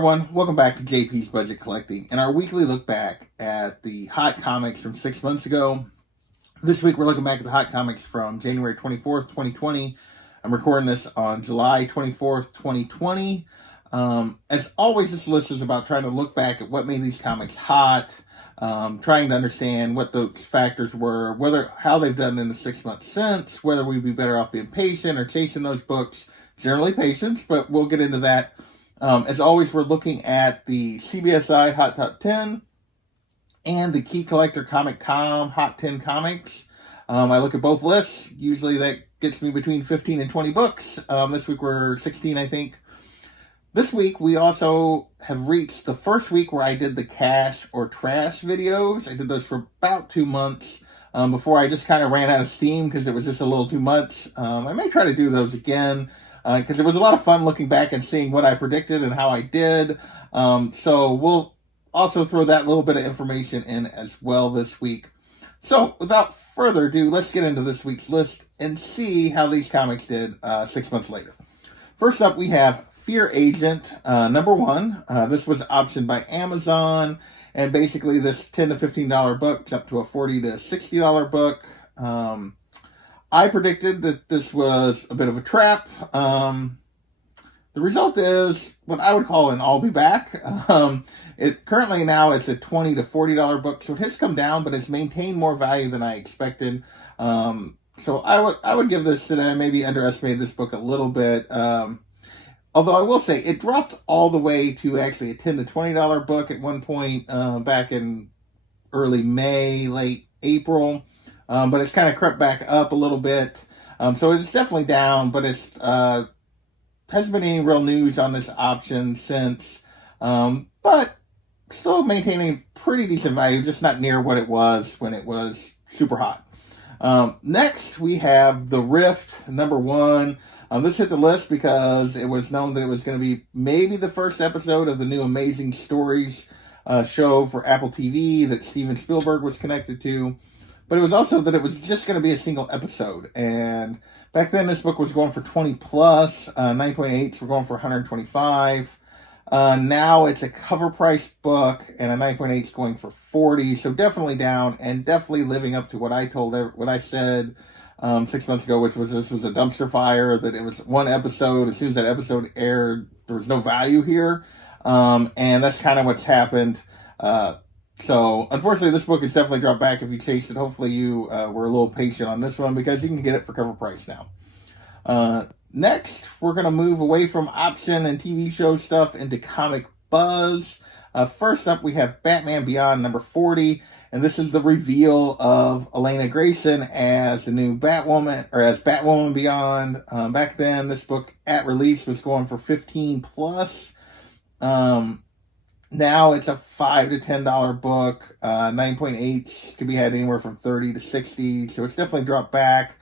everyone, welcome back to JP's Budget Collecting and our weekly look back at the hot comics from 6 months ago. This week we're looking back at the hot comics from January 24th, 2020. I'm recording this on July 24th, 2020. As always, this list is about trying to look back at what made these comics hot, trying to understand what those factors were, how they've done in the 6 months since, whether we'd be better off being patient or chasing those books. Generally patience, but we'll get into that. As always, we're looking at the CBSI Hot Top 10 and the Key Collector Comic.com Hot 10 Comics. I look at both lists. Usually that gets me between 15 and 20 books. This week we're 16, I think. This week we also have reached the first week where I did the cash or trash videos. I did those for about 2 months before I just kind of ran out of steam because it was just a little too much. I may try to do those again. Because it was a lot of fun looking back and seeing what I predicted and how I did. So we'll also throw that little bit of information in as well this week. So without further ado, let's get into this week's list and see how these comics did 6 months later. First up, we have Fear Agent, number 1. This was optioned by Amazon. And basically this $10 to $15 book up to a $40 to $60 book. I predicted that this was a bit of a trap. The result is what I would call an I'll be back. Currently now it's a $20 to $40 book, so it has come down, but it's maintained more value than I expected. So I would give this, and I maybe underestimated this book a little bit. Although I will say it dropped all the way to actually a $10 to $20 book at one point back in early May, late April. But it's kind of crept back up a little bit. So it's definitely down, but it's hasn't been any real news on this option since. But still maintaining pretty decent value, just not near what it was when it was super hot. Next, we have The Rift, number 1. This hit the list because it was known that it was going to be maybe the first episode of the new Amazing Stories show for Apple TV that Steven Spielberg was connected to. But it was also that it was just going to be a single episode. And back then, this book was going for 20 plus. 9.8s were going for 125. Now it's a cover price book, and a 9.8 is going for 40. So definitely down, and definitely living up to what I said 6 months ago, which was this was a dumpster fire. That it was one episode. As soon as that episode aired, there was no value here, and that's kind of what's happened. So, unfortunately, this book is definitely dropped back if you chased it. Hopefully, you were a little patient on this one because you can get it for cover price now. Next, we're going to move away from option and TV show stuff into comic buzz. First up, we have Batman Beyond number 40, and this is the reveal of Elena Grayson as the new Batwoman, or as Batwoman Beyond. Back then, this book at release was going for 15 plus. Now it's a $5 to $10 book. 9.8 could be had anywhere from 30 to 60, so it's definitely dropped back.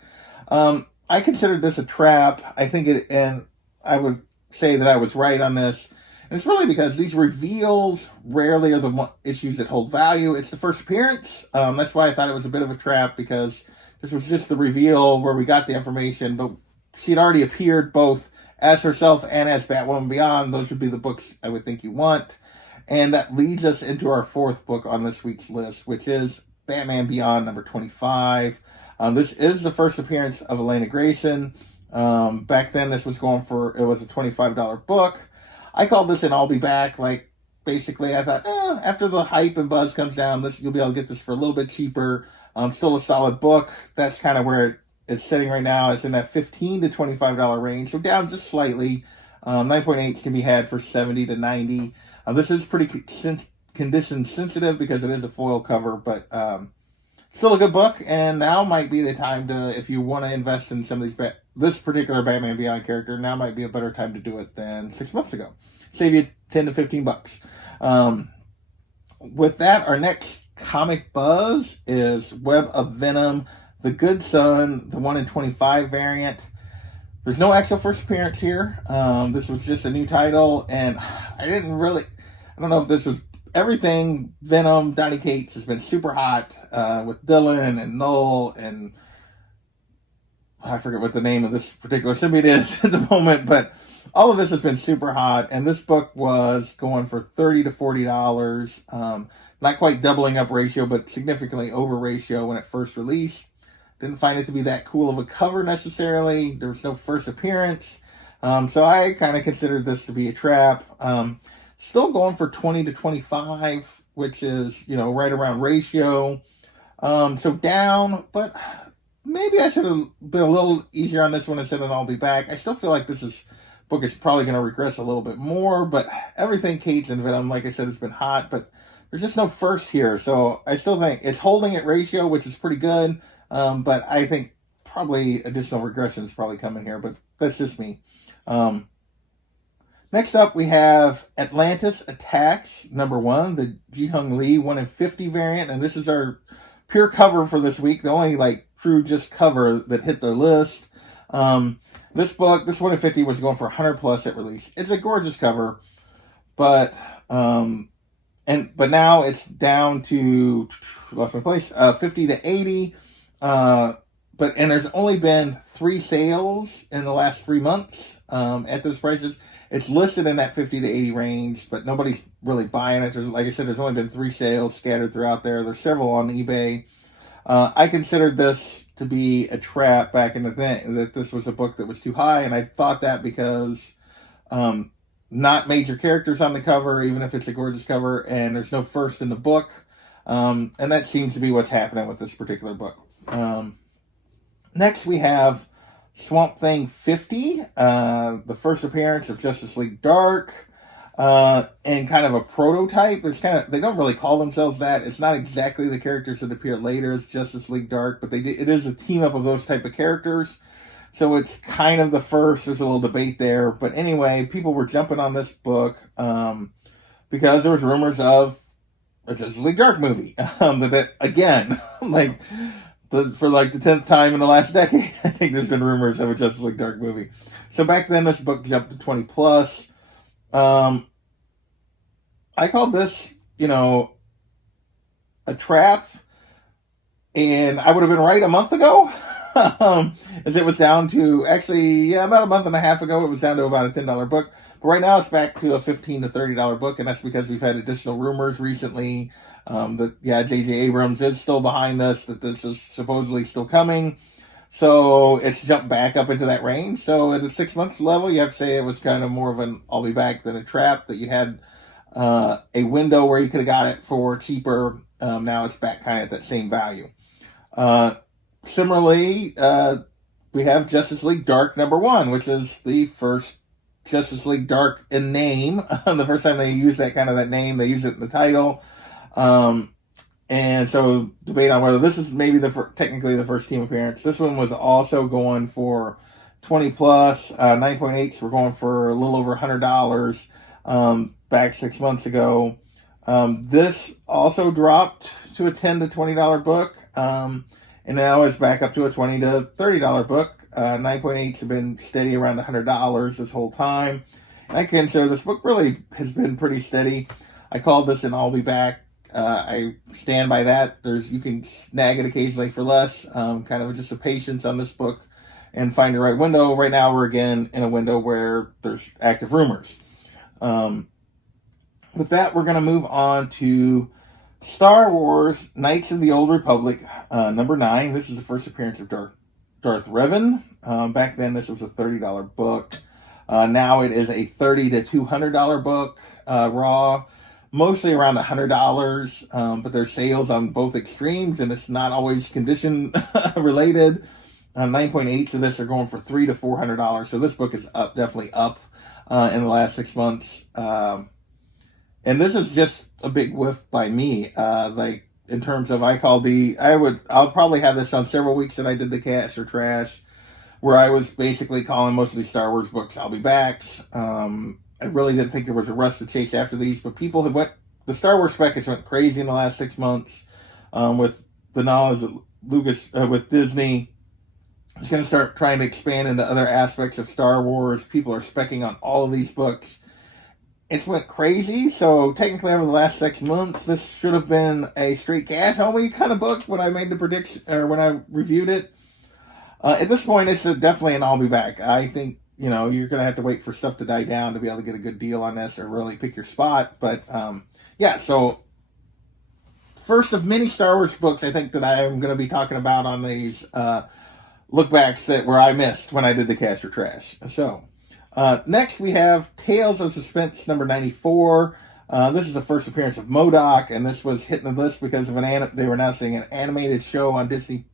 I considered this a trap. I think it, and I would say that I was right on this. And it's really because these reveals rarely are the issues that hold value. It's the first appearance. That's why I thought it was a bit of a trap, because this was just the reveal where we got the information, but she'd already appeared both as herself and as Batwoman Beyond. Those would be the books I would think you want. And that leads us into our fourth book on this week's list, which is Batman Beyond number 25. This is the first appearance of Elena Grayson. Back then, this was it was a $25 book. I called this an I'll be back. Like, basically, I thought, after the hype and buzz comes down, you'll be able to get this for a little bit cheaper. Still a solid book. That's kind of where it's sitting right now. It's in that $15 to $25 range, so down just slightly. 9.8 can be had for 70 to 90. This is pretty condition sensitive because it is a foil cover, but still a good book. And now might be the time to, if you want to invest in some of these, this particular Batman Beyond character, now might be a better time to do it than 6 months ago. Save you 10 to 15 bucks. With that, our next comic buzz is Web of Venom, The Good Son, the 1 in 25 variant. There's no actual first appearance here. This was just a new title, and I don't know if this was everything. Venom, Donny Cates has been super hot with Dylan and Noel and I forget what the name of this particular symbiote is at the moment, but all of this has been super hot, and this book was going for $30 to $40. Not quite doubling up ratio, but significantly over ratio when it first released. Didn't find it to be that cool of a cover necessarily. There was no first appearance. So I kind of considered this to be a trap. Still going for 20 to 25, which is, right around ratio. So down, but maybe I should have been a little easier on this one and said I'll be back. I still feel like book is probably going to regress a little bit more, but everything Kate's and Venom, like I said, has been hot, but there's just no first here. So I still think it's holding at ratio, which is pretty good. But I think probably additional regression is probably coming here, but that's just me. Next up, we have Atlantis Attacks, #1, the Ji-Hung Lee 1 in 50 variant, and this is our pure cover for this week, the only true just cover that hit the list. This book, this 1 in 50 was going for 100 plus at release. It's a gorgeous cover, but now it's down to, lost my place, 50 to 80. And there's only been 3 sales in the last 3 months at those prices. It's listed in that 50 to 80 range, but nobody's really buying it. Like I said, there's only been 3 sales scattered throughout there. There's several on eBay. I considered this to be a trap back in the thing, that this was a book that was too high, and I thought that because not major characters on the cover, even if it's a gorgeous cover, and there's no first in the book. And that seems to be what's happening with this particular book. Next, we have Swamp Thing 50, the first appearance of Justice League Dark, and kind of a prototype. They don't really call themselves that. It's not exactly the characters that appear later as Justice League Dark, but it is a team up of those type of characters. So it's kind of the first. There's a little debate there. But anyway, people were jumping on this book because there was rumors of a Justice League Dark movie. That again, for the 10th time in the last decade, I think there's been rumors of a Justice League Dark movie. So back then, this book jumped to 20 plus. I called this, a trap, and I would have been right a month ago. As it was down to, about a month and a half ago, it was down to about a $10 book. But right now it's back to a $15 to $30 book, and that's because we've had additional rumors recently that J.J. Abrams is still behind this, that this is supposedly still coming. So it's jumped back up into that range. So at a 6 months level, you have to say it was kind of more of an I'll be back than a trap, that you had a window where you could have got it for cheaper. Now it's back kind of at that same value. Similarly, we have Justice League Dark #1, which is the first Justice League Dark in name. The first time they used that name, they used it in the title. And so debate on whether this is maybe technically the first team appearance. This one was also going for 20 plus. 9.8s were going for a little over $100 back 6 months ago. This also dropped to a $10 to $20 book. And now it's back up to a $20 to $30 book. 9.8s have been steady around $100 this whole time. And I consider this book really has been pretty steady. I called this an I'll be back. I stand by that. You can snag it occasionally for less. Kind of just a patience on this book and find the right window. Right now we're again in a window where there's active rumors. With that, we're going to move on to Star Wars Knights of the Old Republic, #9. This is the first appearance of Darth Revan. Back then, this was a $30 book. Now it is a $30 to $200 book, raw. Mostly around $100, but there's sales on both extremes, and it's not always condition related. 9.8s of this are going for $300 to $400, so this book is definitely up in the last 6 months. And this is just a big whiff by me. In terms of, I'll probably have this on several weeks that I did the cash or trash, where I was basically calling most of these Star Wars books I'll be backs. I really didn't think there was a rush to chase after these, but people the Star Wars spec has went crazy in the last 6 months, with the knowledge that with Disney is going to start trying to expand into other aspects of Star Wars. People are speccing on all of these books. It's went crazy, so technically over the last 6 months, this should have been a straight cash only kind of book when I made the prediction, or when I reviewed it. At this point, it's definitely an I'll be back. I think, you're going to have to wait for stuff to die down to be able to get a good deal on this or really pick your spot. But yeah, so first of many Star Wars books I think that I am going to be talking about on these look backs where I missed when I did the Cast or Trash. So next we have Tales of Suspense number 94. This is the first appearance of MODOK, and this was hitting the list because of they were announcing an animated show on Disney.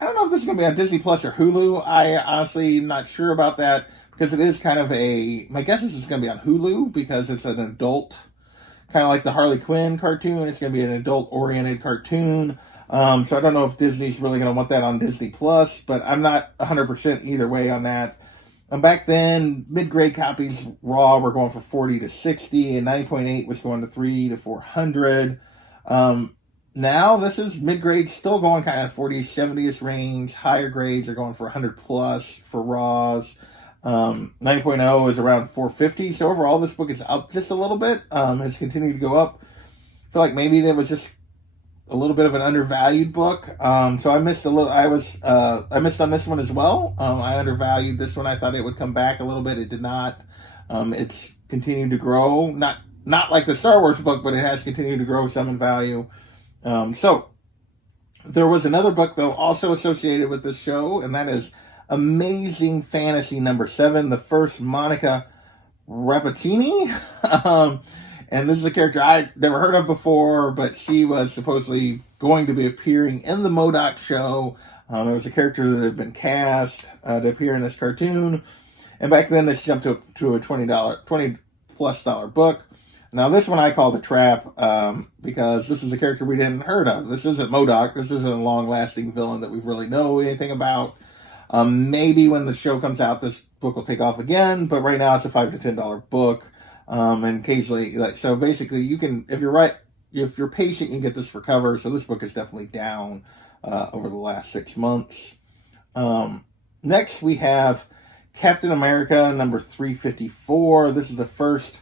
I don't know if this is going to be on Disney Plus or Hulu. I honestly am not sure about that because it is kind of my guess is it's going to be on Hulu because it's an adult, kind of like the Harley Quinn cartoon. It's going to be an adult-oriented cartoon. So I don't know if Disney's really going to want that on Disney Plus, but I'm not 100% either way on that. And back then, mid-grade copies raw were going for 40 to 60, and 9.8 was going to 3 to 400. Now this is mid-grade, still going kind of 40s, 70s range. Higher grades are going for 100 plus for raws. 9.0 is around 450. So overall, this book is up just a little bit. It's continued to go up. I feel like maybe there was just a little bit of an undervalued book. So I missed a little. I missed on this one as well. I undervalued this one. I thought it would come back a little bit. It did not. It's continued to grow. Not like the Star Wars book, but it has continued to grow some in value. So there was another book though also associated with this show, and that is Amazing Fantasy number 7, the first Monica Rappaccini. And this is a character I'd never heard of before, but she was supposedly going to be appearing in the MODOK show. It was a character that had been cast to appear in this cartoon. And back then, this jumped to a $20 plus book. Now, this one I called a trap because this is a character we didn't heard of. This isn't MODOK. This isn't a long-lasting villain that we really know anything about. Maybe when the show comes out, this book will take off again. But right now, it's a $5 to $10 book. And occasionally, so basically, you can, if you're patient, you can get this for cover. So this book is definitely down over the last 6 months. Next, we have Captain America number 354. This is the first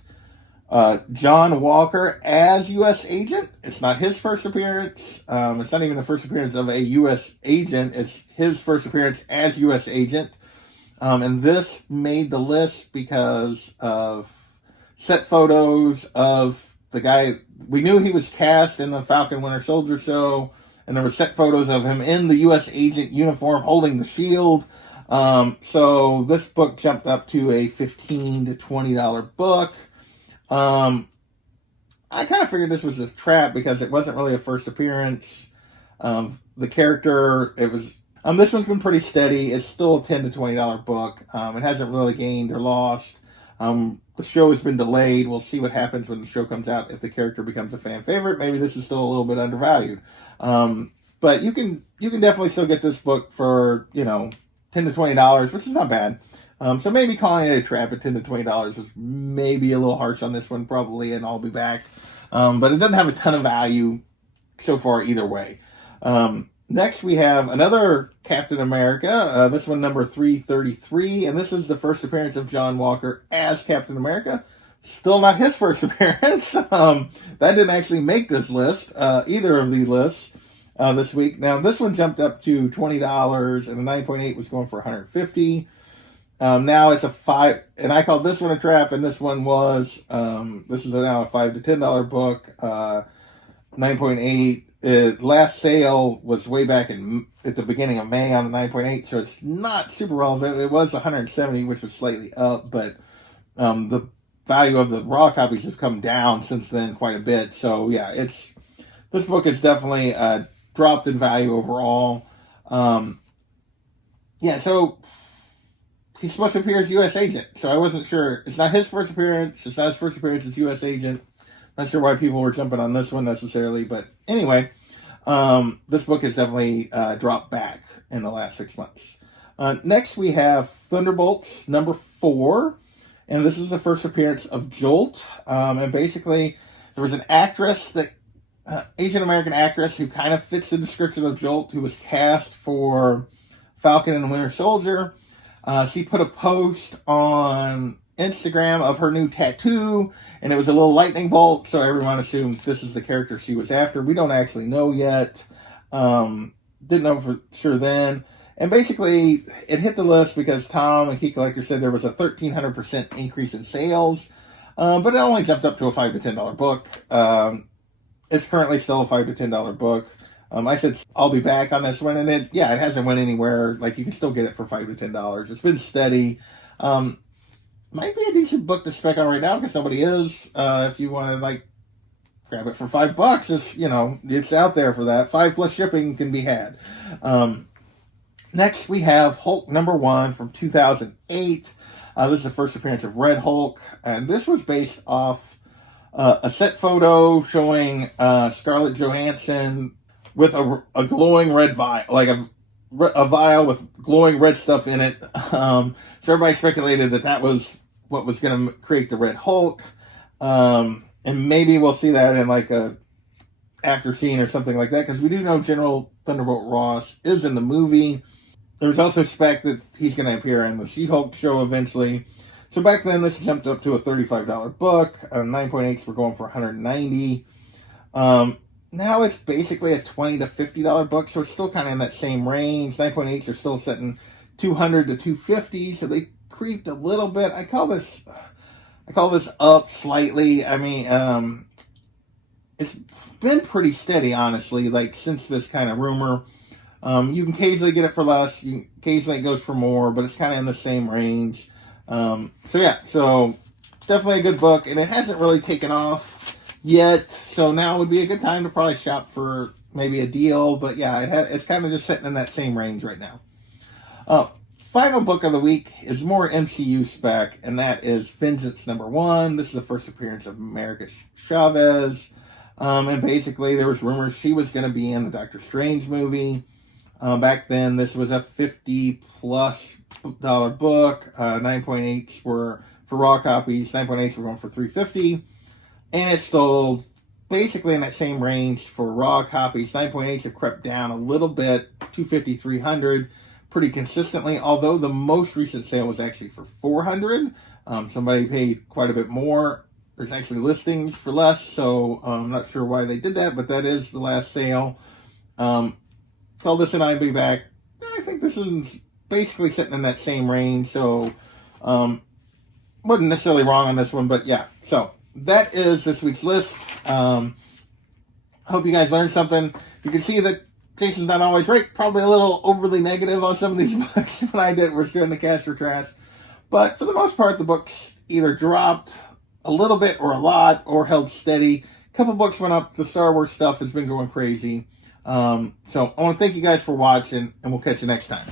John Walker as U.S. agent. It's not his first appearance. It's not even the first appearance of a U.S. agent. It's his first appearance as U.S. agent. And this made the list because of set photos of the guy. We knew he was cast in the Falcon Winter Soldier show, and there were set photos of him in the U.S. agent uniform holding the shield. So this book jumped up to a $15 to $20 book. I kind of figured this was a trap because it wasn't really a first appearance. The character, this one's been pretty steady. It's still a $10 to $20 book. It hasn't really gained or lost. The show has been delayed. We'll see what happens when the show comes out. If the character becomes a fan favorite, maybe this is still a little bit undervalued. But you can definitely still get this book for, $10 to $20, which is not bad. So maybe calling it a trap at $10 to $20 was maybe a little harsh on this one, probably, and I'll be back. But it doesn't have a ton of value so far either way. Next, we have another Captain America. This one, number 333, and this is the first appearance of John Walker as Captain America. Still not his first appearance. That didn't actually make this list, either of the lists this week. Now, this one jumped up to $20, and the 9.8 was going for $150. Now it's a 5, and I called this one a trap, and this one was, this is now a $5 to $10 book, 9.8. Last sale was way back at the beginning of May on the 9.8, so it's not super relevant. It was 170, which was slightly up, but the value of the raw copies has come down since then quite a bit. So yeah, this book is definitely dropped in value overall. So he's supposed to appear as U.S. agent, so I wasn't sure. It's not his first appearance. It's not his first appearance as U.S. agent. Not sure why people were jumping on this one necessarily, but anyway, this book has definitely dropped back in the last 6 months. Next, we have Thunderbolts number 4, and this is the first appearance of Jolt. And basically, there was an actress, Asian American actress, who kind of fits the description of Jolt, who was cast for Falcon and the Winter Soldier. She put a post on Instagram of her new tattoo, and it was a little lightning bolt, so everyone assumed this is the character she was after. We don't actually know yet. Didn't know for sure then. And basically, it hit the list because Tom and Key Collector said there was a 1,300% increase in sales, but it only jumped up to a $5 to $10 book. It's currently still a $5 to $10 book. I said I'll be back on this one, and it hasn't went anywhere. Like, you can still get it for $5 to $10. It's been steady. Might be a decent book to spec on right now because somebody is. If you want to like grab it for $5, it's out there for that. 5 plus shipping can be had. Next, we have Hulk #1 from 2008. This is the first appearance of Red Hulk, and this was based off a set photo showing Scarlett Johansson with a glowing red vial, like a vial with glowing red stuff in it. So everybody speculated that was what was going to create the Red Hulk, and maybe we'll see that in like a after scene or something like that, because we do know General Thunderbolt Ross is in the movie. There's also spec that he's going to appear in the She-Hulk show eventually. So back then, this jumped up to a $35 book. 9.8s were going for $190. Now it's basically a $20 to $50 book, so it's still kind of in that same range. 9.8s are still setting $200 to $250, so they creeped a little bit. I call this up slightly. I mean, it's been pretty steady, honestly, like since this kind of rumor. You can occasionally get it for less. Occasionally it goes for more, but it's kind of in the same range. So definitely a good book, and it hasn't really taken off yet. So now would be a good time to probably shop for maybe a deal. But yeah, it's kind of just sitting in that same range right now. Final book of the week is more MCU spec, and that is Vengeance #1. This is the first appearance of America Chavez. And basically there was rumors she was going to be in the Doctor Strange movie. Back then, this was a $50+ book. 9.8s were for raw copies. 9.8s were going for $350, and it's still basically in that same range for raw copies. 9.8s have crept down a little bit, $250, $300, pretty consistently. Although the most recent sale was actually for $400. Somebody paid quite a bit more. There's actually listings for less, so I'm not sure why they did that, but that is the last sale. Call this an I'll be back. I think this is basically sitting in that same range, so wasn't necessarily wrong on this one, but yeah. So that is this week's list. Hope you guys learned something. You can see that Jason's not always right. Probably a little overly negative on some of these books when I did. We're still in the cash for trash. But for the most part, the books either dropped a little bit or a lot or held steady. A couple books went up. The Star Wars stuff has been going crazy. So I want to thank you guys for watching, and we'll catch you next time.